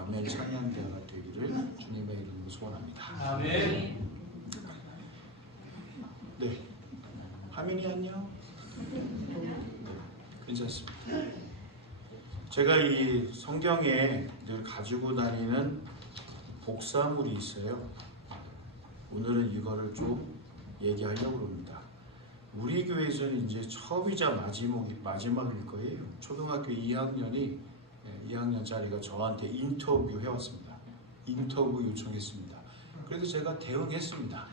아멘 찬양대가 되기를 주님의 이름으로 소원합니다. 아멘. 네, 하민이 안녕. 네, 괜찮습니다. 제가 이 성경에 늘 가지고 다니는 복사물이 있어요. 오늘은 이거를 좀 얘기하려고 합니다. 우리 교회에서는 이제 처음이자 마지막일 거예요. 초등학교 2학년짜리가 저한테 인터뷰 해왔습니다. 인터뷰 요청했습니다. 그래서 제가 대응했습니다.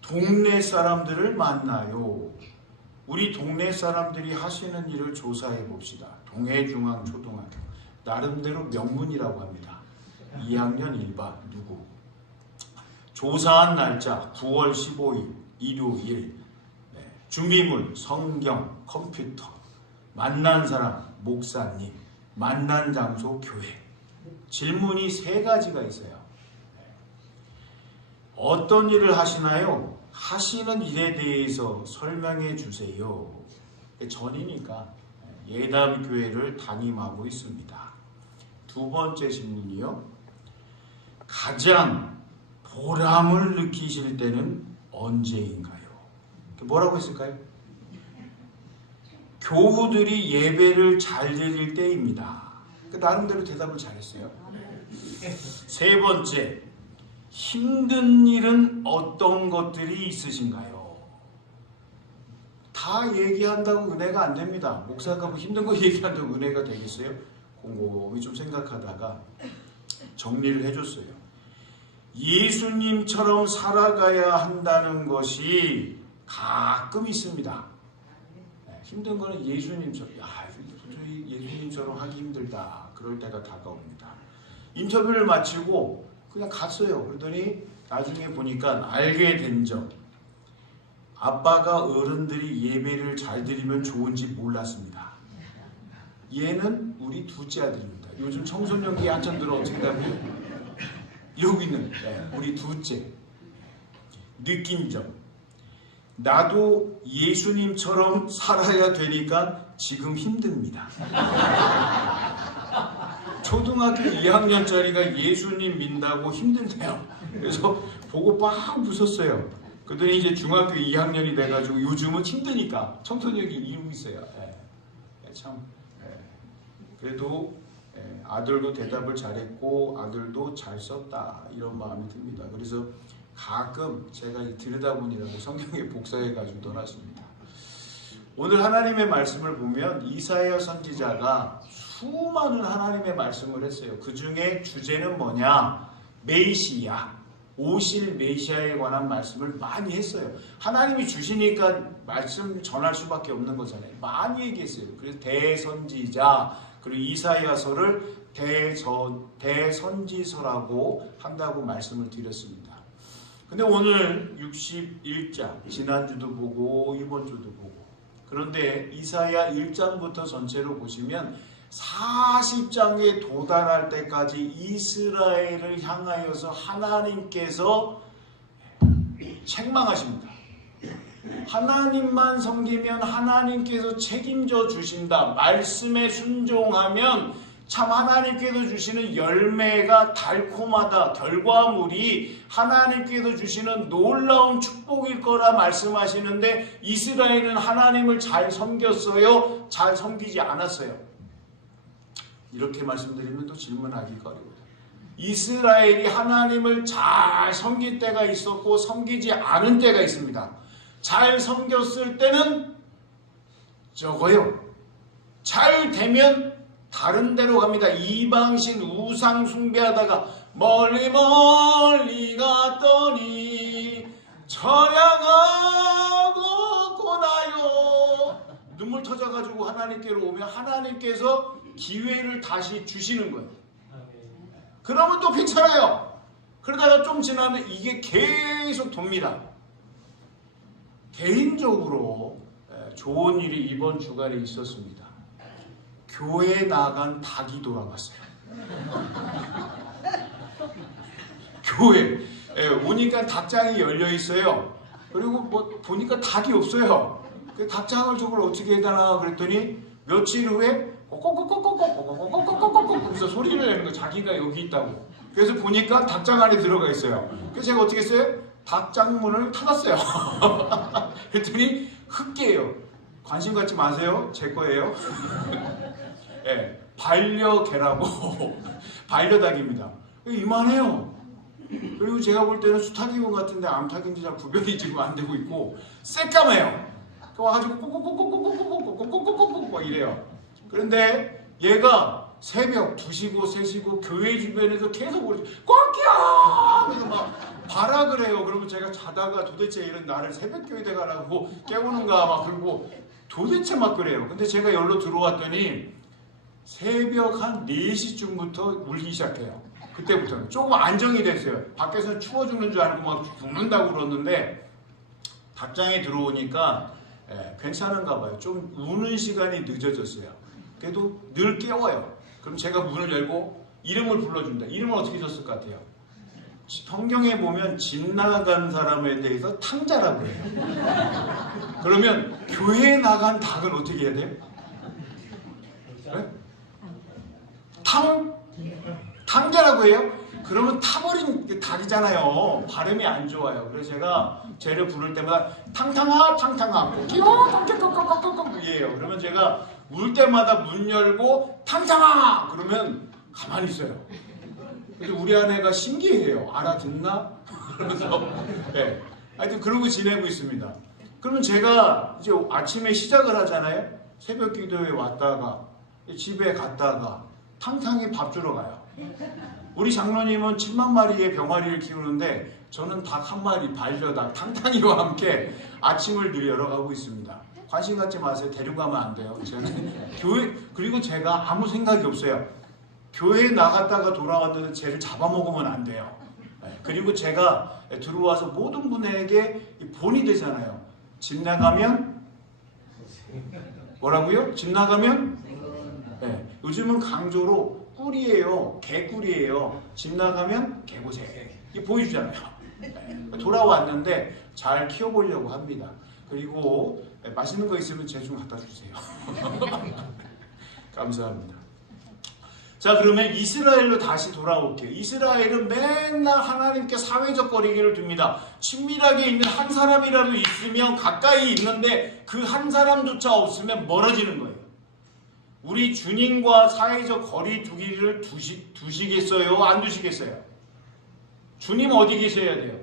동네 사람들을 만나요. 우리 동네 사람들이 하시는 일을 조사해 봅시다. 동해중앙초등학교 나름대로 명문이라고 합니다. 2학년 1반 누구? 조사한 날짜 9월 15일 일요일. 준비물 성경, 컴퓨터. 만난 사람 목사님. 만난 장소 교회. 질문이 3가지가 있어요. 어떤 일을 하시나요? 하시는 일에 대해서 설명해 주세요. 전이니까 예담교회를 담임하고 있습니다. 2번째 질문이요. 가장 보람을 느끼실 때는 언제인가요? 뭐라고 했을까요? 교우들이 예배를 잘 드릴 때입니다. 나름대로 대답을 잘했어요. 3번째, 힘든 일은 어떤 것들이 있으신가요? 다 얘기한다고 은혜가 안 됩니다. 목사가 뭐 힘든 거 얘기한다고 은혜가 되겠어요? 곰곰이 좀 생각하다가 정리를 해줬어요. 예수님처럼 살아가야 한다는 것이 가끔 있습니다. 힘든 거는 예수님처럼, 예수님처럼 하기 힘들다. 그럴 때가 다가옵니다. 인터뷰를 마치고 그냥 갔어요. 그러더니 나중에 보니까 알게 된 점. 아빠가 어른들이 예배를 잘 드리면 좋은지 몰랐습니다. 얘는 우리 둘째 아들입니다. 요즘 청소년기에 한참 들어 어떻게 되면 이러고 있는 우리 둘째. 느낀 점. 나도 예수님처럼 살아야 되니까 지금 힘듭니다. 초등학교 2학년짜리가 예수님 믿는다고 힘들대요. 그래서 보고 막 웃었어요. 그러더니 이제 중학교 2학년이 돼가지고 요즘은 힘드니까 청소년기 이루고 있어요. 참 그래도 아들도 대답을 잘했고 아들도 잘 썼다 이런 마음이 듭니다. 그래서 가끔 제가 들여다보니라고 성경에 복사해가지고 떠났습니다. 오늘 하나님의 말씀을 보면 이사야 선지자가 수많은 하나님의 말씀을 했어요. 그 중에 주제는 뭐냐? 메시아, 오실 메시아에 관한 말씀을 많이 했어요. 하나님이 주시니까 말씀 전할 수밖에 없는 거잖아요. 많이 얘기했어요. 그래서 대선지자, 그리고 이사야서를 대선지서라고 한다고 말씀을 드렸습니다. 근데 오늘 61장, 지난주도 보고 이번 주도 보고, 그런데 이사야 1장부터 전체로 보시면 40장에 도달할 때까지 이스라엘을 향하여서 하나님께서 책망하십니다. 하나님만 섬기면 하나님께서 책임져 주신다. 말씀에 순종하면 참 하나님께서 주시는 열매가 달콤하다. 결과물이 하나님께서 주시는 놀라운 축복일 거라 말씀하시는데 이스라엘은 하나님을 잘 섬겼어요? 잘 섬기지 않았어요? 이렇게 말씀드리면 또 질문하기가 어려워요. 이스라엘이 하나님을 잘 섬길 때가 있었고 섬기지 않은 때가 있습니다. 잘 섬겼을 때는 적어요. 잘 되면 다른 데로 갑니다. 이방신 우상 숭배하다가 멀리 갔더니 처량하고 고나요. 눈물 터져가지고 하나님께로 오면 하나님께서 기회를 다시 주시는 거예요. 그러면 또 괜찮아요. 그러다가 좀 지나면 이게 계속 돕니다. 개인적으로 좋은 일이 이번 주간에 있었습니다. 교회에 나간 닭이 돌아왔어요. 교회 오니까 닭장이 열려 있어요. 그리고 뭐 보니까 닭이 없어요. 그 닭장을 저걸 어떻게 해달라 그랬더니 며칠 후에 꼭꼭꼭꼭꼭꼭꼭꼭꼭꼭꼭꼭 그래서 소리를 내는 거예요. 자기가 여기 있다고. 그래서 보니까 닭장 안에 들어가 있어요. 그래서 제가 어떻게 했어요? 닭장 문을 닫았어요. 그랬더니 흑개예요. 관심 갖지 마세요. 제 거예요. 네, 반려개라고. 반려닭입니다. 이만해요. 그리고 제가 볼 때는 수탉이건 같은데 암탉인지 잘 구별이 지금 안 되고 있고 새까매요. 와가지고 꼬꼬꼬꼬꼬꼬꼬꼬꼬꼬꼬꼬 막 이래요. 그런데 얘가 새벽 2시고 3시고 교회 주변에서 계속 오르죠. 꽉끼야! 그래서 막 발악을 해요. 그러면 제가 자다가 도대체 이런 나를 새벽 교회에 가라고 깨우는가 막 그러고 도대체 막 그래요. 근데 제가 여기로 들어왔더니 새벽 한 4시쯤부터 울기 시작해요. 그때부터는 조금 안정이 됐어요. 밖에서 추워 죽는 줄 알고 막 죽는다고 그러는데 닭장에 들어오니까 괜찮은가 봐요. 좀 우는 시간이 늦어졌어요. 그래도 늘 깨워요. 그럼 제가 문을 열고 이름을 불러준다. 이름을 어떻게 줬을 것 같아요? 성경에 보면 집 나간 사람에 대해서 탕자라고 해요. 그러면 교회에 나간 닭은 어떻게 해야 돼요? 네? 탕자라고 해요? 그러면 타버린 닭이잖아요. 발음이 안 좋아요. 그래서 제가 쟤를 부를 때마다 탕탕아 탕탕아 끼워 탕탕탕탕탕탕 이에요. 그러면 제가 울 때마다 문 열고 탕탕아 그러면 가만히 있어요. 근데 우리 아내가 신기해요. 알아듣나? 그러면서 네. 하여튼 그러고 지내고 있습니다. 그러면 제가 이제 아침에 시작을 하잖아요. 새벽 기도에 왔다가 집에 갔다가 탕탕이 밥 주러 가요. 우리 장로님은 7만 마리의 병아리를 키우는데 저는 닭 한 마리 반려닭 탕탕이와 함께 아침을 늘 열어가고 있습니다. 관심 갖지 마세요. 데려가면 안 돼요. 저는 교회 그리고 제가 아무 생각이 없어요. 교회에 나갔다가 돌아왔는데 쟤를 잡아먹으면 안 돼요. 그리고 제가 들어와서 모든 분에게 본이 되잖아요. 집 나가면 뭐라고요? 집 나가면 네, 요즘은 강조로 꿀이에요. 개꿀이에요. 집 나가면 개고생. 이게 보여주잖아요. 네, 돌아왔는데 잘 키워보려고 합니다. 그리고 맛있는 거 있으면 제 좀 갖다 주세요. 감사합니다. 자, 그러면 이스라엘로 다시 돌아올게요. 이스라엘은 맨날 하나님께 사회적 거리기를 둡니다. 친밀하게 있는 한 사람이라도 있으면 가까이 있는데 그 한 사람조차 없으면 멀어지는 거예요. 우리 주님과 사회적 거리 두기를 두시겠어요? 안 두시겠어요? 주님 어디 계셔야 돼요?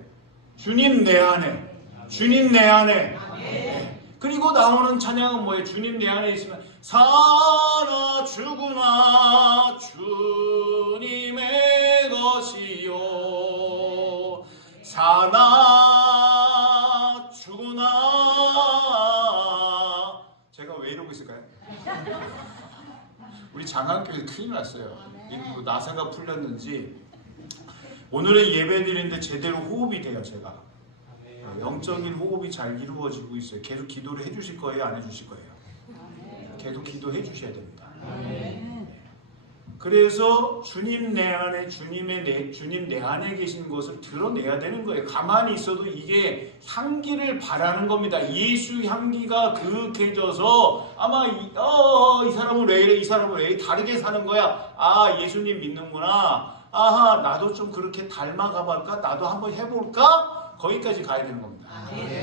주님 내 안에. 주님 내 안에. 그리고 나오는 찬양은 뭐예요? 주님 내 안에 있으면 사나 죽으나 주님의 것이요 사나 죽으나 제가 왜 이러고 있을까요? 우리 장학교에서 큰일 났어요. 뭐 나사가 풀렸는지 오늘은 예배드리는데 제대로 호흡이 돼요. 제가 영적인 호흡이 잘 이루어지고 있어요. 계속 기도를 해주실 거예요? 안 해주실 거예요? 계속 기도해 주셔야 됩니다. 그래서 주님 내 안에 주님 내 안에 계신 것을 드러내야 되는 거예요. 가만히 있어도 이게 향기를 바라는 겁니다. 예수 향기가 그윽해져서 아마 이 사람은 왜 이래? 이 사람은 왜 다르게 사는 거야? 아, 예수님 믿는구나. 아하, 나도 좀 그렇게 닮아가 볼까? 나도 한번 해볼까? 거기까지 가야 되는 겁니다.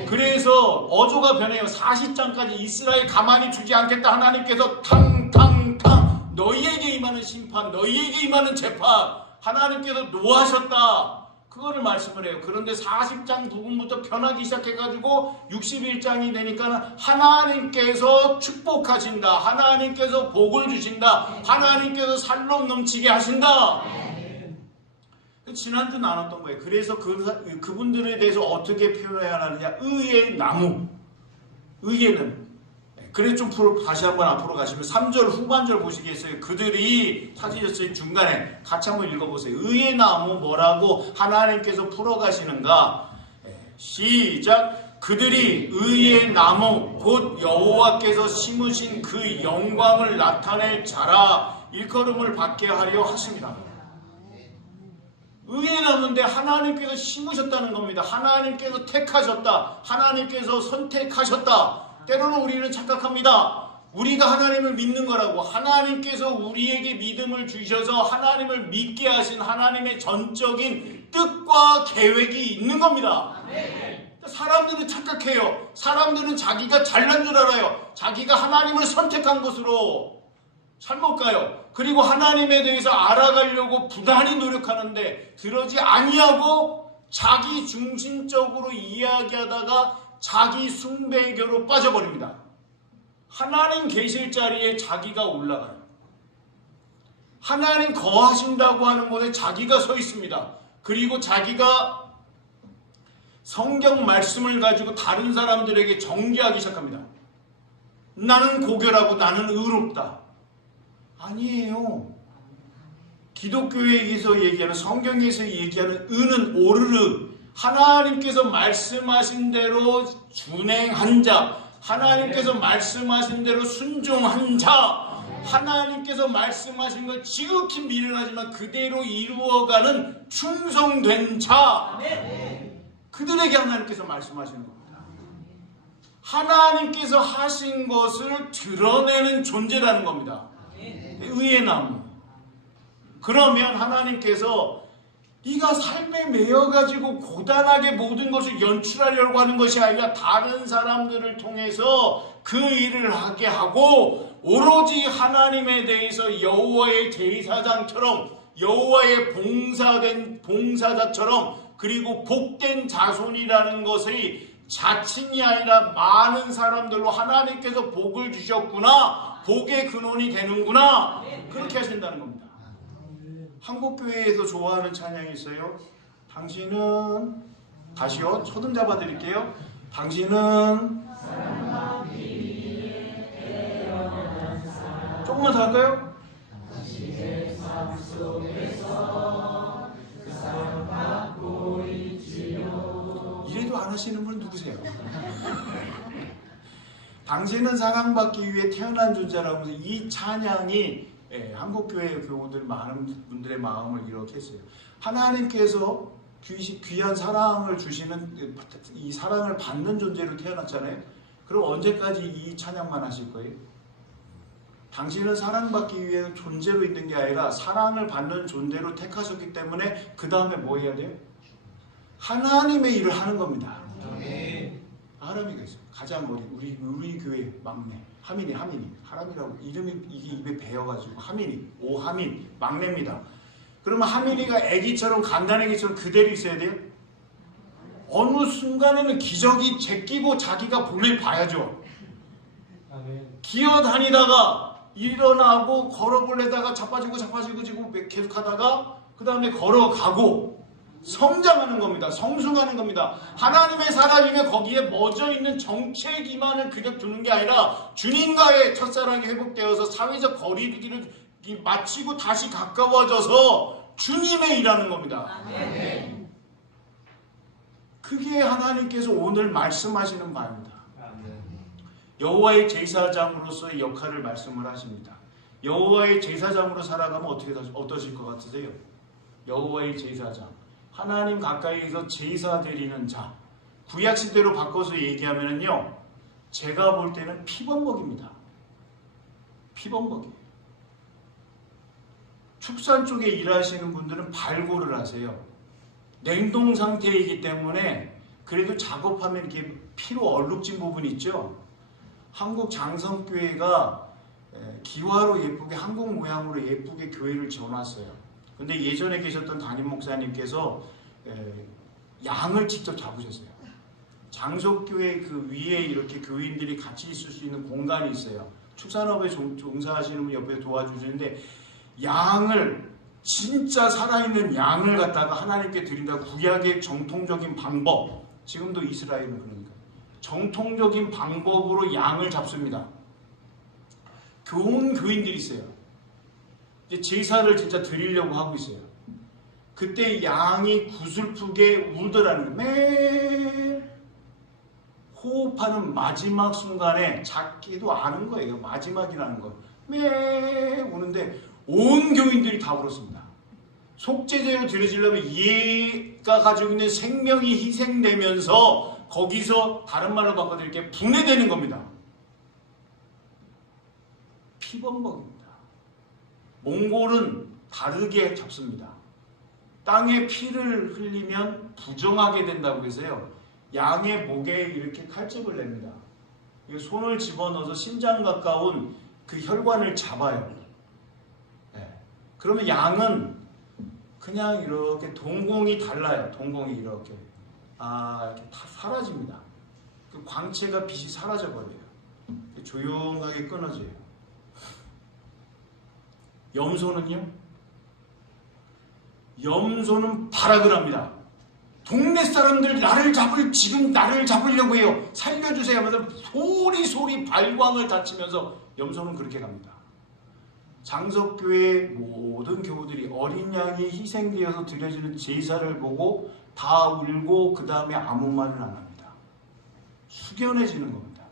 그래서 어조가 변해요. 40장까지 이스라엘 가만히 두지 않겠다. 하나님께서 탕탕탕 너희에게 임하는 심판, 너희에게 임하는 재판 하나님께서 노하셨다. 그거를 말씀을 해요. 그런데 40장 부분부터 변하기 시작해가지고 61장이 되니까 하나님께서 축복하신다. 하나님께서 복을 주신다. 하나님께서 살로 넘치게 하신다. 지난주 나눴던 거예요. 그래서 그분들에 대해서 어떻게 표현해야 하느냐. 의의 나무. 의의는. 그래서 좀 다시 한번 앞으로 가시면 3절 후반절 보시겠어요. 그들이 찾으셨어요. 중간에 같이 한번 읽어보세요. 의의 나무 뭐라고 하나님께서 풀어가시는가. 시작. 그들이 의의 나무 곧 여호와께서 심으신 그 영광을 나타낼 자라 일컬음을 받게 하려 하십니다. 의의 나무인데 하나님께서 심으셨다는 겁니다. 하나님께서 택하셨다. 하나님께서 선택하셨다. 때로는 우리는 착각합니다. 우리가 하나님을 믿는 거라고. 하나님께서 우리에게 믿음을 주셔서 하나님을 믿게 하신 하나님의 전적인 뜻과 계획이 있는 겁니다. 사람들은 착각해요. 사람들은 자기가 잘난 줄 알아요. 자기가 하나님을 선택한 것으로 잘못 가요. 그리고 하나님에 대해서 알아가려고 부단히 노력하는데 그러지 아니하고 자기 중심적으로 이야기하다가 자기 숭배교로 빠져버립니다. 하나님 계실 자리에 자기가 올라가요. 하나님 거하신다고 하는 곳에 자기가 서 있습니다. 그리고 자기가 성경 말씀을 가지고 다른 사람들에게 정죄하기 시작합니다. 나는 고결하고 나는 의롭다. 아니에요. 기독교에서 얘기하는, 성경에서 얘기하는 의는 오르르, 하나님께서 말씀하신 대로 준행한 자, 하나님께서 말씀하신 대로 순종한 자, 하나님께서 말씀하신 걸 지극히 미련하지만 그대로 이루어가는 충성된 자, 그들에게 하나님께서 말씀하시는 겁니다. 하나님께서 하신 것을 드러내는 존재라는 겁니다. 의의 나무. 그러면 하나님께서 네가 삶에 매여가지고 고단하게 모든 것을 연출하려고 하는 것이 아니라 다른 사람들을 통해서 그 일을 하게 하고 오로지 하나님에 대해서 여호와의 제사장처럼, 여호와의 봉사자처럼, 그리고 복된 자손이라는 것의 자칭이 아니라 많은 사람들로 하나님께서 복을 주셨구나, 복의 근원이 되는구나, 그렇게 하신다는 겁니다. 한국교회에서 좋아하는 찬양이 있어요. 당신은, 다시요, 초등 잡아 드릴게요. 당신은 조금만 더 할까요? 이래도 안 하시는 분은 누구세요? 당신은 사랑받기 위해 태어난 존재라고 해서 이 찬양이 한국교회 교우들 많은 분들의 마음을 이렇게 했어요. 하나님께서 귀한 사랑을 주시는, 이 사랑을 받는 존재로 태어났잖아요. 그럼 언제까지 이 찬양만 하실 거예요? 당신은 사랑받기 위해 존재로 있는 게 아니라 사랑을 받는 존재로 택하셨기 때문에 그 다음에 뭐 해야 돼요? 하나님의 일을 하는 겁니다. 하람이가 있어요. 가장 어린 우리 교회 막내 하민이, 하람이라고 이름이 이게 입에 배어가지고 오하민 막내입니다. 그러면 하민이가 아기처럼 간단하기처럼 그대로 있어야 돼요? 어느 순간에는 기적이 제끼고 자기가 볼일 봐야죠. 기어다니다가 일어나고 걸어보려다가 자빠지고 계속 하다가 그 다음에 걸어가고 성장하는 겁니다. 성숙하는 겁니다. 하나님의 사람이면 거기에 멎어있는 정체기만을 그냥 두는 게 아니라 주님과의 첫사랑이 회복되어서 사회적 거리두기를 마치고 다시 가까워져서 주님의 일하는 겁니다. 그게 하나님께서 오늘 말씀하시는 바입니다. 여호와의 제사장으로서의 역할을 말씀을 하십니다. 여호와의 제사장으로 살아가면 어떠실 것 같으세요? 여호와의 제사장, 하나님 가까이에서 제사 드리는 자. 구약시대로 바꿔서 얘기하면요, 제가 볼 때는 피범벅입니다. 피범벅이에요. 축산 쪽에 일하시는 분들은 발골을 하세요. 냉동 상태이기 때문에 그래도 작업하면 이렇게 피로 얼룩진 부분이 있죠. 한국 장성교회가 기와로 예쁘게, 한국 모양으로 예쁘게 교회를 지어놨어요. 근데 예전에 계셨던 담임 목사님께서 양을 직접 잡으셨어요. 장성교회 그 위에 이렇게 교인들이 같이 있을 수 있는 공간이 있어요. 축산업에 종사하시는 분 옆에 도와주시는데, 양을, 진짜 살아있는 양을 갖다가 하나님께 드린다. 구약의 정통적인 방법, 지금도 이스라엘은 그러니까 정통적인 방법으로 양을 잡습니다. 교인들이 있어요. 이제 제사를 진짜 드리려고 하고 있어요. 그때 양이 구슬프게 울더라는 거예요. 매일 호흡하는 마지막 순간에 자기도 아는 거예요. 마지막이라는 거. 매일 우는데 온 교인들이 다 울었습니다. 속죄제로 드려지려면 얘가 가지고 있는 생명이 희생되면서 거기서, 다른 말로 바꿔드릴게요, 분해되는 겁니다. 피범벅입니다. 몽골은 다르게 잡습니다. 땅에 피를 흘리면 부정하게 된다고 해서요. 양의 목에 이렇게 칼집을 냅니다. 손을 집어넣어서 심장 가까운 그 혈관을 잡아요. 네. 그러면 양은 그냥 이렇게 동공이 달라요. 동공이 이렇게 이렇게 다 사라집니다. 그 광채가 빛이 사라져 버려요. 조용하게 끊어져요. 염소는요? 염소는 발악을 합니다. 동네 사람들 지금 나를 잡으려고 해요. 살려주세요 하면서 소리 발광을 다치면서 염소는 그렇게 갑니다. 장석교의 모든 교우들이 어린 양이 희생되어서 드려지는 제사를 보고 다 울고 그 다음에 아무 말을 안 합니다. 숙연해지는 겁니다.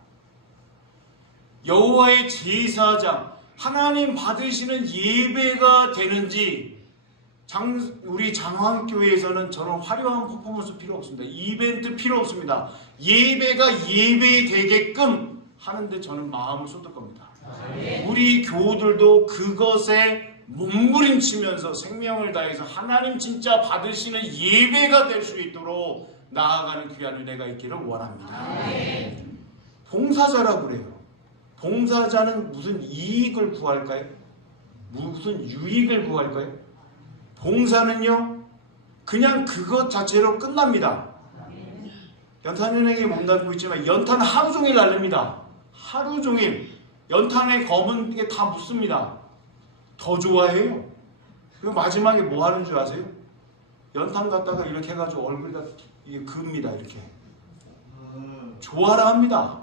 여호와의 제사장, 하나님 받으시는 예배가 되는지 우리 장황교회에서는 저는 화려한 퍼포먼스 필요 없습니다. 이벤트 필요 없습니다. 예배가 예배되게끔 하는데 저는 마음을 쏟을 겁니다. 우리 교우들도 그것에 몸부림치면서 생명을 다해서 하나님 진짜 받으시는 예배가 될 수 있도록 나아가는 귀한 은혜가 있기를 원합니다. 봉사자라고 그래요. 봉사자는 무슨 이익을 구할까요? 무슨 유익을 구할까요? 봉사는요, 그냥 그것 자체로 끝납니다. 연탄은행에 몸담고 있지만 연탄 하루 종일 날립니다. 하루 종일 연탄에 검은 게 다 묻습니다. 더 좋아해요. 그리고 마지막에 뭐 하는 줄 아세요? 연탄 갖다가 이렇게 해가지고 얼굴에다 그읍니다. 이렇게 좋아라 합니다.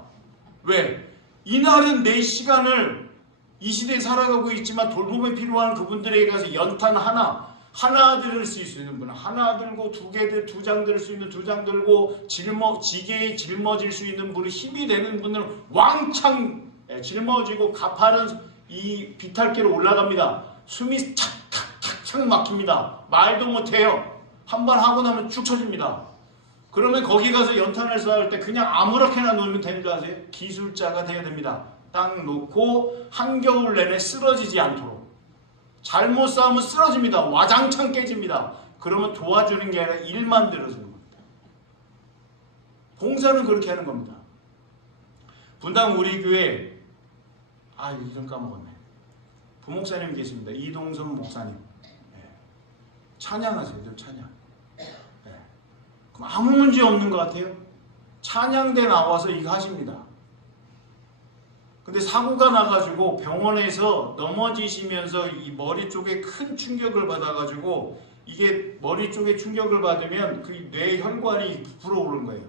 왜? 이날은 내 시간을 이 시대에 살아가고 있지만 돌봄에 필요한 그분들에게 가서 연탄 하나 들을 수 있는 분, 하나 들고 두 장 들 수 있는 2장 들고 지게에 짊어질 수 있는 분은 힘이 되는 분은 왕창 짊어지고 가파른 이 비탈길로 올라갑니다. 숨이 착착착 막힙니다. 말도 못해요. 한 번 하고 나면 쭉 쳐집니다. 그러면 거기 가서 연탄을 쌓을 때 그냥 아무렇게나 놓으면 되는 줄 아세요? 기술자가 돼야 됩니다. 딱 놓고 한겨울 내내 쓰러지지 않도록. 잘못 쌓으면 쓰러집니다. 와장창 깨집니다. 그러면 도와주는 게 아니라 일만 들어주는 겁니다. 봉사는 그렇게 하는 겁니다. 분당 우리 교회 이름 까먹었네. 부목사님 계십니다. 이동선 목사님. 찬양하세요. 좀 찬양. 그럼 아무 문제 없는 것 같아요. 찬양대 나와서 이거 하십니다. 근데 사고가 나가지고 병원에서 넘어지시면서 이 머리 쪽에 큰 충격을 받아가지고 이게 머리 쪽에 충격을 받으면 그 뇌 혈관이 불어오른 거예요.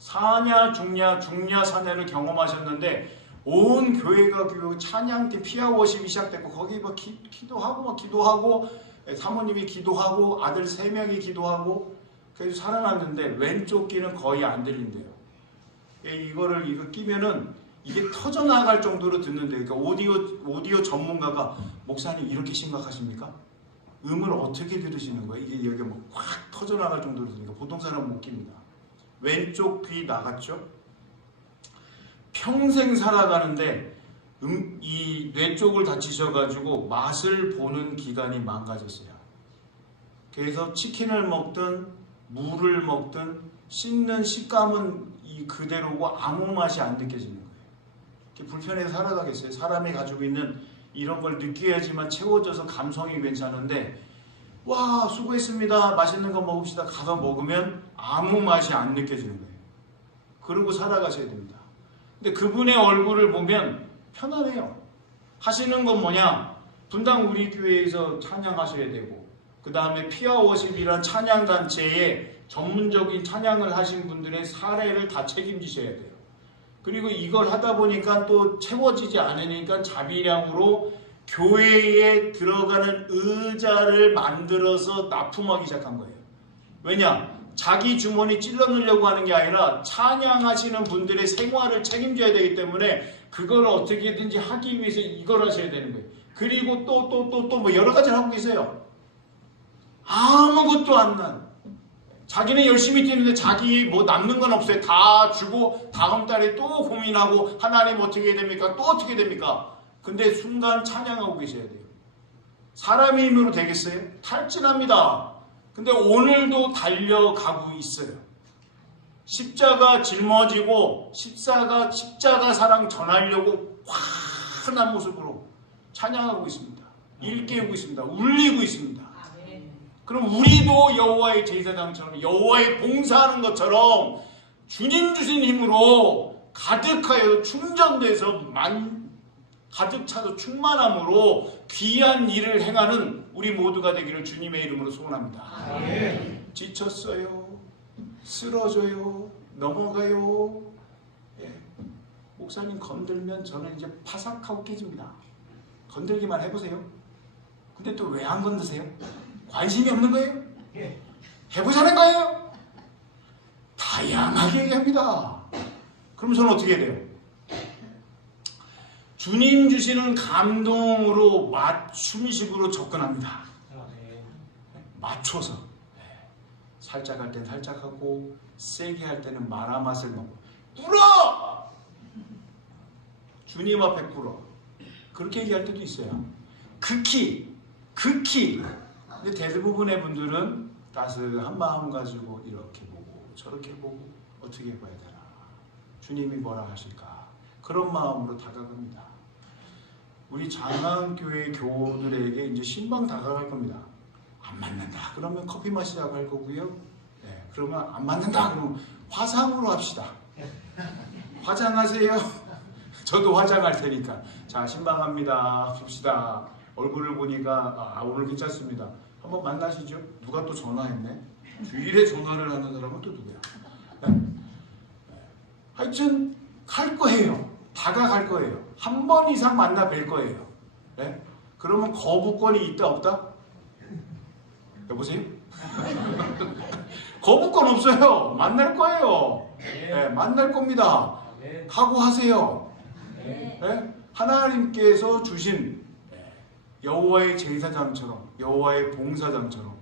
사냐 죽냐 사냐를 경험하셨는데 온 교회가 그 찬양팀 피아워십이 시작됐고 거기 막 기도하고 사모님이 기도하고 아들 3명이 기도하고 그래서 살아났는데 왼쪽 귀는 거의 안 들린대요. 이거 끼면은 이게 터져나갈 정도로 듣는데 그러니까 오디오 전문가가 목사님 이렇게 심각하십니까? 음을 어떻게 들으시는 거예요? 이게 여기 막 확 터져나갈 정도로 들으니까 보통 사람은 못 깁니다. 왼쪽 귀 나갔죠? 평생 살아가는데 이 뇌 쪽을 다치셔가지고 맛을 보는 기관이 망가졌어요. 그래서 치킨을 먹든 물을 먹든 씹는 식감은 그대로고 아무 맛이 안 느껴지는 거예요. 불편해서 살아가겠어요. 사람이 가지고 있는 이런 걸 느껴야지만 채워져서 감성이 괜찮은데 와 수고했습니다. 맛있는 거 먹읍시다. 가서 먹으면 아무 맛이 안 느껴지는 거예요. 그러고 살아가셔야 됩니다. 근데 그분의 얼굴을 보면 편안해요. 하시는 건 뭐냐? 분당 우리 교회에서 찬양하셔야 되고 그 다음에 피아워십이란 찬양단체에 전문적인 찬양을 하신 분들의 사례를 다 책임지셔야 돼요. 그리고 이걸 하다 보니까 또 채워지지 않으니까 자비량으로 교회에 들어가는 의자를 만들어서 납품하기 시작한 거예요. 왜냐? 자기 주머니 찔러 넣으려고 하는 게 아니라 찬양하시는 분들의 생활을 책임져야 되기 때문에 그걸 어떻게든지 하기 위해서 이걸 하셔야 되는 거예요. 그리고 또 뭐 여러 가지를 하고 계세요. 아무것도 안 난. 자기는 열심히 뛰는데 자기 뭐 남는 건 없어요. 다 주고 다음 달에 또 고민하고 하나님 어떻게 됩니까? 또 어떻게 됩니까? 근데 순간 찬양하고 계셔야 돼요. 사람의 힘으로 되겠어요? 탈진합니다. 근데 오늘도 달려가고 있어요. 십자가 짊어지고 십자가 사랑 전하려고 환한 모습으로 찬양하고 있습니다. 일깨우고 있습니다. 울리고 있습니다. 그럼 우리도 여호와의 제사장처럼 여호와의 봉사하는 것처럼 주님 주신 힘으로 가득하여 충전돼서 가득 차서 충만함으로 귀한 일을 행하는 우리 모두가 되기를 주님의 이름으로 소원합니다. 지쳤어요. 쓰러져요. 넘어가요. 예. 목사님 건들면 저는 이제 파삭하고 깨집니다. 건들기만 해보세요. 근데 또 왜 안 건드세요? 관심이 없는 거예요? 해보자는 거예요? 다양하게 얘기합니다. 그럼 저는 어떻게 해야 돼요? 주님 주시는 감동으로 맞춤식으로 접근합니다. 맞춰서. 살짝 할 땐 살짝 하고 세게 할 때는 마라 맛을 먹고 꿇어! 주님 앞에 꿇어. 그렇게 얘기할 때도 있어요. 극히 근데 대부분의 분들은 따스한 마음 가지고 이렇게 보고 저렇게 보고 어떻게 봐야 되나, 주님이 뭐라 하실까, 그런 마음으로 다가갑니다. 우리 장안교회 교우들에게 이제 신방 다가갈 겁니다. 안 맞는다 그러면 커피 마시자고 할 거고요. 네, 그러면 안 맞는다 그러면 화상으로 합시다. 화장하세요. 저도 화장할 테니까. 자, 신방합니다. 봅시다. 얼굴을 보니까 오늘 괜찮습니다. 한번 만나시죠. 누가 또 전화했네. 주일에 전화를 하는 사람은 또 누구야? 네? 하여튼 갈 거예요. 다가갈 거예요. 한 번 이상 만나 뵐 거예요. 네? 그러면 거부권이 있다 없다? 여보세요? 거부권 없어요. 만날 거예요. 네, 만날 겁니다. 각오하세요. 네? 하나님께서 주신 여호와의 제사장처럼, 여호와의 봉사장처럼,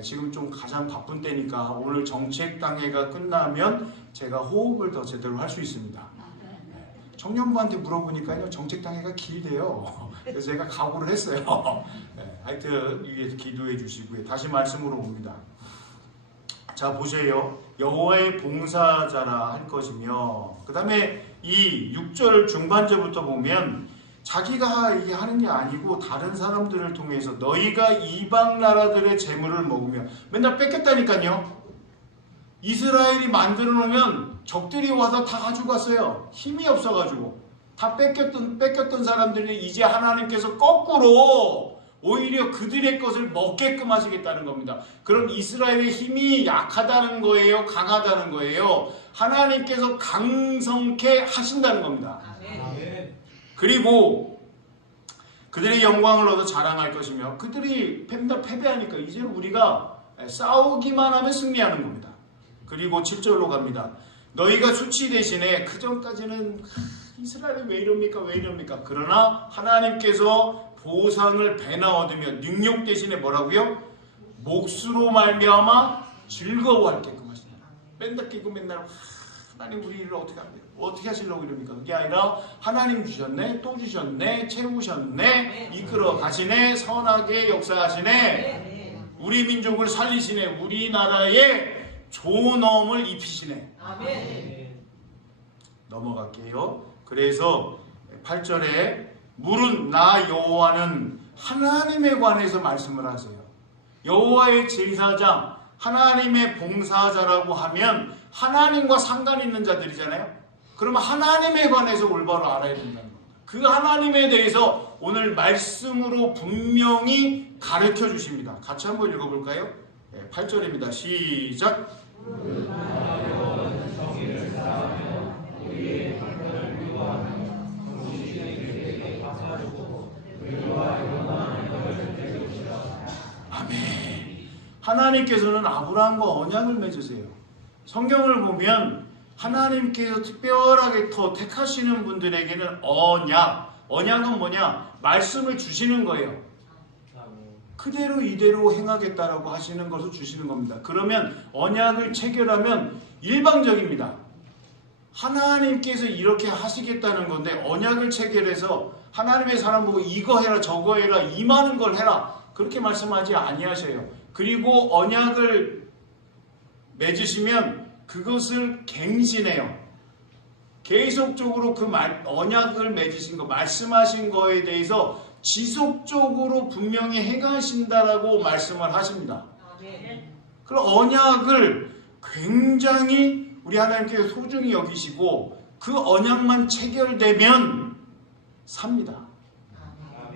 지금 좀 가장 바쁜 때니까 오늘 정책당회가 끝나면 제가 호흡을 더 제대로 할 수 있습니다. 청년부한테 물어보니까요, 정책당회가 길대요. 그래서 제가 각오를 했어요. 하여튼 위에서 기도해 주시고요. 다시 말씀으로 옵니다. 자, 보세요. 여호와의 봉사자라 할 것이며, 그 다음에 이 6절 중반절부터 보면 자기가 이게 하는 게 아니고 다른 사람들을 통해서 너희가 이방 나라들의 재물을 먹으며, 맨날 뺏겼다니까요. 이스라엘이 만들어 놓으면 적들이 와서 다 가져갔어요. 힘이 없어가지고 다 뺏겼던 사람들이 이제 하나님께서 거꾸로 오히려 그들의 것을 먹게끔 하시겠다는 겁니다. 그럼 이스라엘의 힘이 약하다는 거예요? 강하다는 거예요? 하나님께서 강성케 하신다는 겁니다. 그리고 그들의 영광을 얻어 자랑할 것이며, 그들이 맨날 패배하니까 이제 우리가 싸우기만 하면 승리하는 겁니다. 그리고 7절로 갑니다. 너희가 수치 대신에, 그전까지는 이스라엘이 왜 이럽니까? 그러나 하나님께서 보상을 배나 얻으며 능력 대신에 뭐라고요? 몫으로 말미암아 즐거워할게끔 하시다. 맨날 끼고 맨날 하나님 우리 일을 어떻게 합니까? 어떻게 하시려고 이럽니까? 그게 아니라 하나님 주셨네, 또 주셨네, 채우셨네, 이끌어 가시네, 선하게 역사하시네, 우리 민족을 살리시네, 우리나라에 존엄을 입히시네. 아멘. 넘어갈게요. 그래서 8절에 물은 나 여호와는 하나님에 관해서 말씀을 하세요. 여호와의 제사장, 하나님의 봉사자라고 하면 하나님과 상관 있는 자들이잖아요. 그러면 하나님에 관해서 올바로 알아야 된다는 겁니다. 그 하나님에 대해서 오늘 말씀으로 분명히 가르쳐 주십니다. 같이 한번 읽어볼까요? 8절입니다. 시작. 아멘. 하나님께서는 아브라함과 언약을 맺으세요. 성경을 보면 하나님께서 특별하게 더 택하시는 분들에게는 언약은 뭐냐? 말씀을 주시는 거예요. 그대로 이대로 행하겠다라고 하시는 것을 주시는 겁니다. 그러면 언약을 체결하면 일방적입니다. 하나님께서 이렇게 하시겠다는 건데 언약을 체결해서 하나님의 사람 보고 이거 해라 저거 해라 이 많은 걸 해라 그렇게 말씀하지 아니하셔요. 그리고 언약을 맺으시면 그것을 갱신해요. 계속적으로 그 언약을 맺으신 거, 말씀하신 거에 대해서 지속적으로 분명히 행하신다라고 말씀을 하십니다. 그럼 언약을 굉장히 우리 하나님께서 소중히 여기시고 그 언약만 체결되면 삽니다.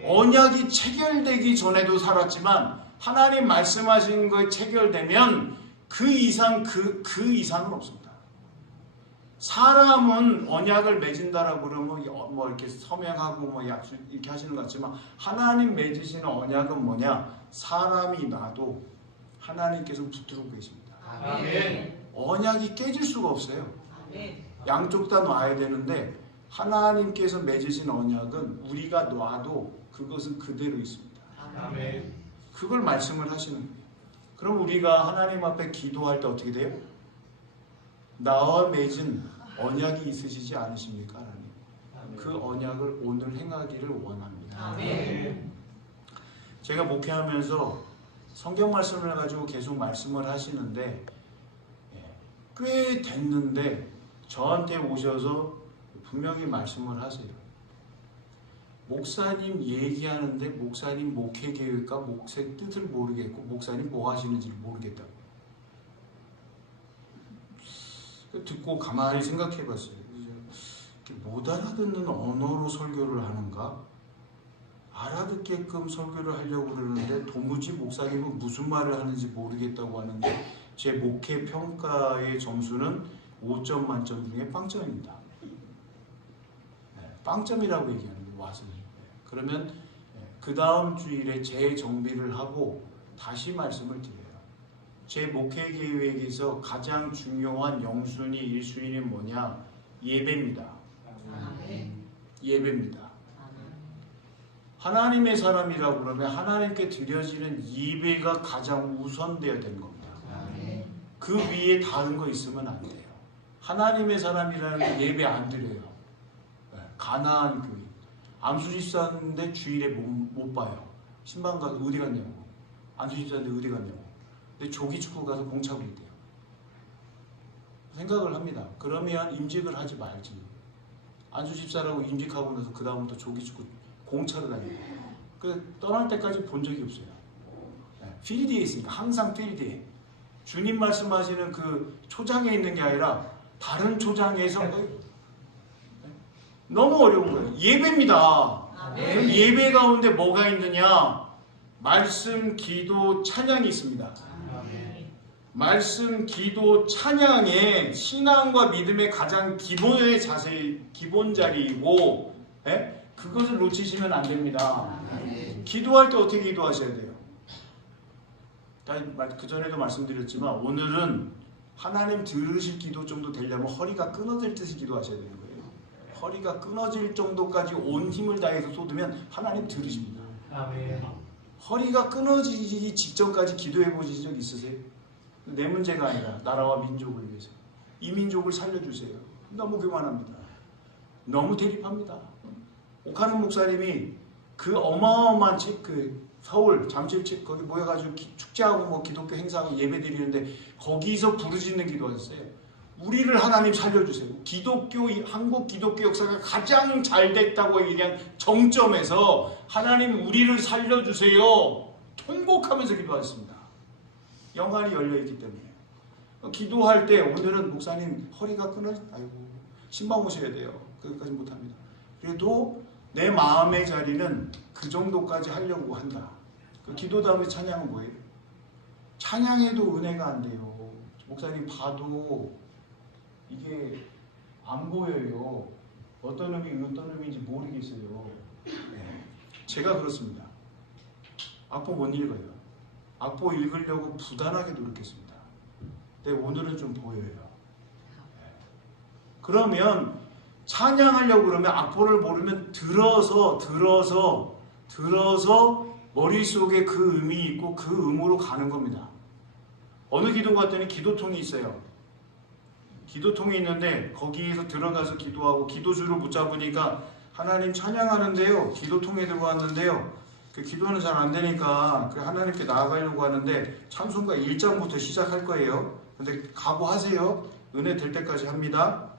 언약이 체결되기 전에도 살았지만 하나님 말씀하신 거에 체결되면 그 이상은 없습니다. 사람은 언약을 맺은다라고 그러면 뭐 이렇게 서명하고 뭐 약속 이렇게 하시는 것 같지만 하나님 맺으시는 언약은 뭐냐? 사람이 놔도 하나님께서 붙들고 계십니다. 아멘. 언약이 깨질 수가 없어요. 아멘. 양쪽 다 놔야 되는데 하나님께서 맺으신 언약은 우리가 놔도 그것은 그대로 있습니다. 아멘. 그걸 말씀을 하시는 거예요. 그럼 우리가 하나님 앞에 기도할 때 어떻게 돼요? 나와 맺은 언약이 있으시지 않으십니까? 하나님? 그 언약을 오늘 행하기를 원합니다. 아멘. 제가 목회하면서 성경 말씀을 가지고 계속 말씀을 하시는데 꽤 됐는데 저한테 오셔서 분명히 말씀을 하세요. 목사님 얘기하는데 목사님 목회 계획과 목회 뜻을 모르겠고 목사님 뭐 하시는지 모르겠다고. 듣고 가만히 생각해 봤어요. 못 알아듣는 언어로 설교를 하는가? 알아듣게끔 설교를 하려고 그러는데 도무지 목사님은 무슨 말을 하는지 모르겠다고 하는데 제 목회 평가의 점수는 5점 만점 중에 빵점입니다. 빵점이라고 얘기하는 거예요. 와서. 그러면 그 다음 주일에 재정비를 하고 다시 말씀을 드려요. 제 목회 계획에서 가장 중요한 영순위, 1순위는 뭐냐? 예배입니다. 예배입니다. 하나님의 사람이라고 그러면 하나님께 드려지는 예배가 가장 우선되어야 되는 겁니다. 그 위에 다른 거 있으면 안 돼요. 하나님의 사람이라는 게 예배 안 드려요. 가나안 교회. 안수집사인데 주일에 못 봐요. 신방 가서 어디 갔냐고. 안수집사인데 어디 갔냐고. 근데 조기축구 가서 공 차고 있대요. 생각을 합니다. 그러면 임직을 하지 말지. 안수집사라고 임직하고 나서 그 다음부터 조기축구 공 차러 다니고. 그 떠날 때까지 본 적이 없어요. 필드에 있으니까 항상 필드에. 주님 말씀하시는 그 초장에 있는 게 아니라 다른 초장에서 너무 어려운 거예요. 예배입니다. 예배 가운데 뭐가 있느냐? 말씀, 기도, 찬양이 있습니다. 말씀, 기도, 찬양의 신앙과 믿음의 가장 기본의 자세, 기본 자리이고 그것을 놓치시면 안 됩니다. 기도할 때 어떻게 기도하셔야 돼요? 그 전에도 말씀드렸지만 오늘은 하나님 들으실 기도 정도 되려면 허리가 끊어질 듯이 기도하셔야 되는 거예요. 허리가 끊어질 정도까지 온 힘을 다해서 쏟으면 하나님 들으십니다. 아멘. 허리가 끊어지기 직전까지 기도해 보신 적 있으세요? 내 문제가 아니라 나라와 민족을 위해서 이 민족을 살려주세요. 너무 교만합니다. 너무 대립합니다. 옥하는 목사님이 그 어마어마한 그 서울 잠실집 거기 모여가지고 축제하고 뭐 기독교 행사하고 예배 드리는데 거기서 부르짖는 기도하셨어요. 우리를 하나님 살려주세요. 한국 기독교 역사가 가장 잘 됐다고 얘기한 정점에서 하나님 우리를 살려주세요. 통곡하면서 기도하셨습니다. 영안이 열려있기 때문에. 기도할 때 오늘은 목사님 허리가 아이고 신방 오셔야 돼요. 그것까지 못합니다. 그래도 내 마음의 자리는 그 정도까지 하려고 한다. 그 기도 다음에 찬양은 뭐예요? 찬양해도 은혜가 안 돼요. 목사님 봐도 이게 안 보여요. 어떤 의미 어떤 의미인지 모르겠어요. 제가 그렇습니다. 악보 못 읽어요. 악보 읽으려고 부단하게 노력했습니다. 근데 오늘은 좀 보여요. 그러면 찬양하려고 그러면 악보를 모르면 들어서 머릿속에 그 음이 있고 그 음으로 가는 겁니다. 어느 기도 갔더니 기도통이 있어요. 기도통이 있는데 거기에서 들어가서 기도하고 기도줄을 붙잡으니까 하나님 찬양하는데요. 기도통에 들고 왔는데요. 그 기도는 잘 안 되니까 그 하나님께 나아가려고 하는데 찬송가 1장부터 시작할 거예요. 근데 각오하세요. 은혜 될 때까지 합니다.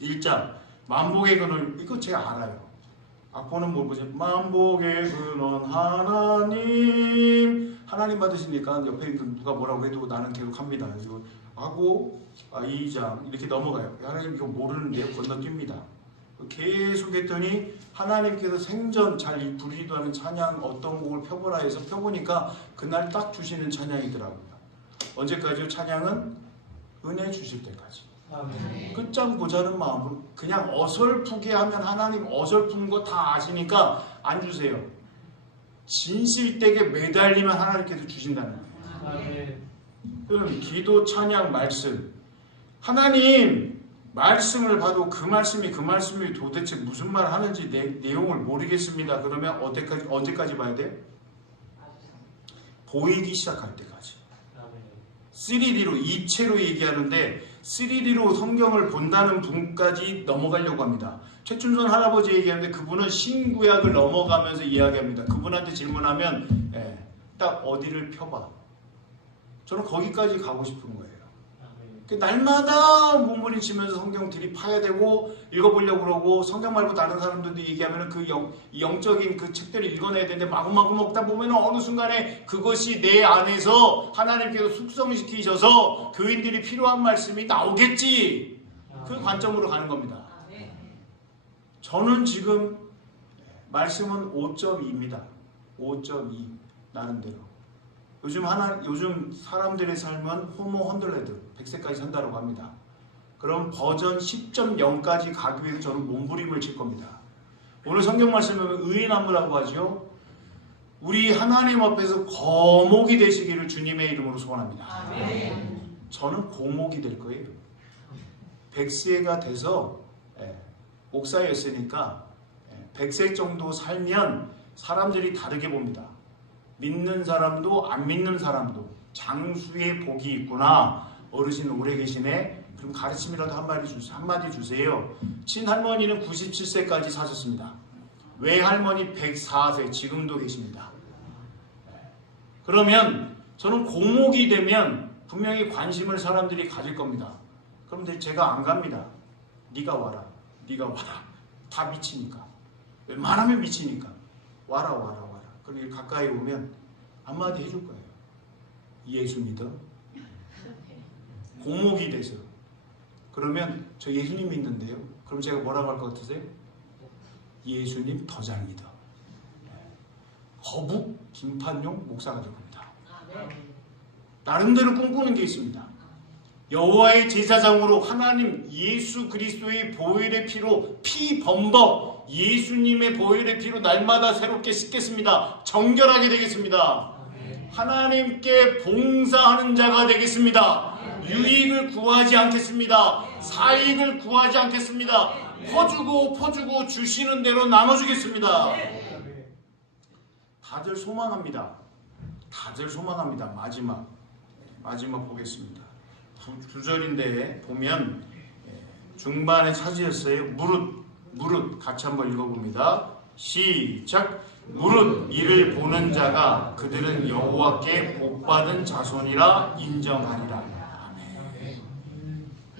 1장 만복의 근원, 이거 제가 알아요. 악보는 뭐 보세요. 만복의 근원 하나님 받으시니까 옆에 누가 뭐라고 해도 나는 계속 합니다. 그리고 하고 2장 이렇게 넘어가요. 하나님 이거 모르는데요. 건너뜁니다. 계속 했더니 하나님께서 생전 잘 부르지도 않은 찬양 어떤 곡을 펴보라 해서 펴보니까 그날 딱 주시는 찬양이더라고요. 언제까지요? 찬양은 은혜 주실 때까지. 끝장 보자는 마음으로 그냥 어설프게 하면 하나님 어설픈 거 다 아시니까 안 주세요. 진실되게 매달리면 하나님께서 주신다는 거예요. 그럼 기도, 찬양, 말씀, 하나님 말씀을 봐도 그 말씀이 도대체 무슨 말 하는지 내용을 모르겠습니다. 그러면 언제까지 봐야 돼? 보이기 시작할 때까지. 3D로 입체로 얘기하는데 3D로 성경을 본다는 분까지 넘어가려고 합니다. 최춘선 할아버지 얘기하는데 그분은 신구약을 넘어가면서 이야기합니다. 그분한테 질문하면 딱 어디를 펴봐. 저는 거기까지 가고 싶은 거예요. 날마다 몸부림치면서 성경 들이파야 되고 읽어보려고 그러고 성경 말고 다른 사람들도 얘기하면 그 영적인 그 책들을 읽어내야 되는데 마구마구 먹다 보면 어느 순간에 그것이 내 안에서 하나님께서 숙성시키셔서 교인들이 필요한 말씀이 나오겠지. 그 관점으로 가는 겁니다. 저는 지금 말씀은 5.2입니다. 5.2 나름대로. 요즘 사람들의 삶은 호모 헌들레드 100세까지 산다고 합니다. 그럼 버전 10.0까지 가기 위해서 저는 몸부림을 칠 겁니다. 오늘 성경 말씀은 의인나무라고 하죠. 우리 하나님 앞에서 거목이 되시기를 주님의 이름으로 소원합니다. 저는 고목이 될 거예요. 100세가 돼서 목사였으니까 100세 정도 살면 사람들이 다르게 봅니다. 믿는 사람도 안 믿는 사람도 장수의 복이 있구나. 어르신 오래 계시네. 그럼 가르침이라도 한마디 주세요. 친할머니는 97세까지 사셨습니다. 외할머니 104세 지금도 계십니다. 그러면 저는 고목이 되면 분명히 관심을 사람들이 가질 겁니다. 그런데 제가 안 갑니다. 네가 와라. 다 미치니까. 웬만하면 미치니까. 와라. 그리고 가까이 오면 한마디 해줄 거예요. 예수 믿어? 고목이 돼서. 그러면 저 예수님 믿는데요. 그럼 제가 뭐라고 할 것 같으세요? 예수님 더 잘 믿어. 거북 김판용 목사가 될 겁니다. 나름대로 꿈꾸는 게 있습니다. 여호와의 제사장으로 하나님 예수 그리스도의 보혈의 피로 피 범벅 예수님의 보혈의 피로 날마다 새롭게 씻겠습니다. 정결하게 되겠습니다. 하나님께 봉사하는 자가 되겠습니다. 유익을 구하지 않겠습니다. 사익을 구하지 않겠습니다. 퍼주고 주시는 대로 나눠주겠습니다. 다들 소망합니다. 마지막 보겠습니다. 두 절인데 보면 중반에 차지했어요. 무릇 같이 한번 읽어봅니다. 시작. 무릇 이를 보는 자가 그들은 여호와께 복받은 자손이라 인정하리라. 아멘.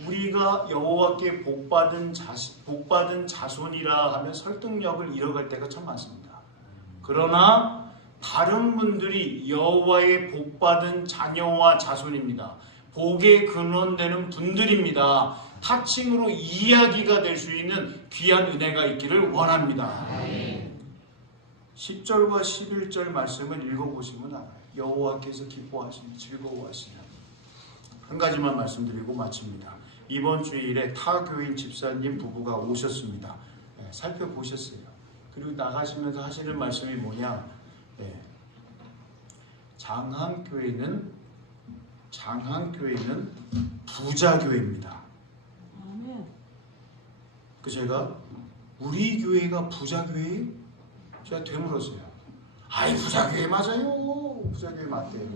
우리가 여호와께 복받은 자손이라 하면 설득력을 잃어갈 때가 참 많습니다. 그러나 다른 분들이 여호와의 복받은 자녀와 자손입니다. 복의 근원되는 분들입니다. 타칭으로 이야기가 될 수 있는 귀한 은혜가 있기를 원합니다. 10절과 11절 말씀을 읽어보시면 알아요. 여호와께서 기뻐하시며 즐거워하시며. 한 가지만 말씀드리고 마칩니다. 이번 주일에 타교인 집사님 부부가 오셨습니다. 살펴보셨어요. 그리고 나가시면서 하시는 말씀이 뭐냐. 장항교회는 부자교회입니다. 그 제가 우리 교회가 부자교회예요? 제가 되물었어요. 아이 부자교회 맞아요. 부자교회 맞대요.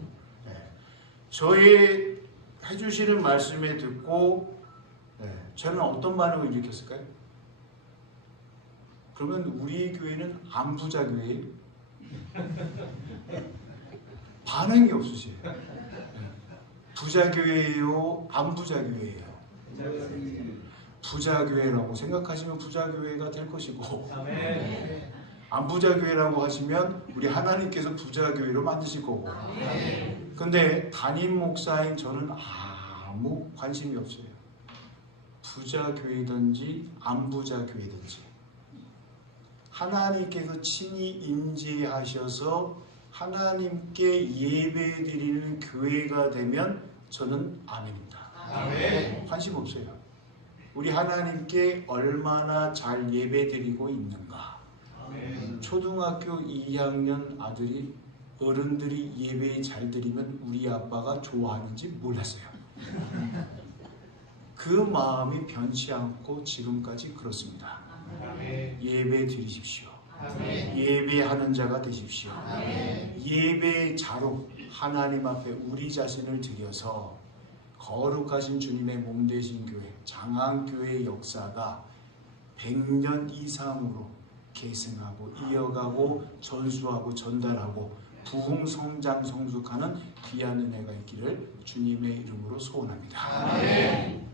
저의 해주시는 말씀에 듣고 저는 어떤 반응을 일으켰을까요? 그러면 우리 교회는 안 부자 교회예요? 반응이 없으세요. 부자 교회예요? 안 부자 교회예요? 부자 교회라고 생각하시면 부자 교회가 될 것이고, 안 부자 교회라고 하시면 우리 하나님께서 부자 교회로 만드실 거고. 근데 담임 목사인 저는 아무 관심이 없어요. 부자 교회든지 안 부자 교회든지 하나님께서 친히 인지하셔서 하나님께 예배드리는 교회가 되면 저는 아멘입니다. 아멘. 관심 없어요. 우리 하나님께 얼마나 잘 예배드리고 있는가. 아멘. 초등학교 2학년 아들이 어른들이 예배 잘 드리면 우리 아빠가 좋아하는지 몰랐어요. 그 마음이 변치 않고 지금까지 그렇습니다. 아멘. 예배 드리십시오. 아멘. 예배하는 자가 되십시오. 아멘. 예배자로 하나님 앞에 우리 자신을 드려서 거룩하신 주님의 몸 되신 교회, 장안교회의 역사가 100년 이상으로 계승하고 이어가고 전수하고 전달하고 부흥성장 성숙하는 귀한 은혜가 있기를 주님의 이름으로 소원합니다. 아멘.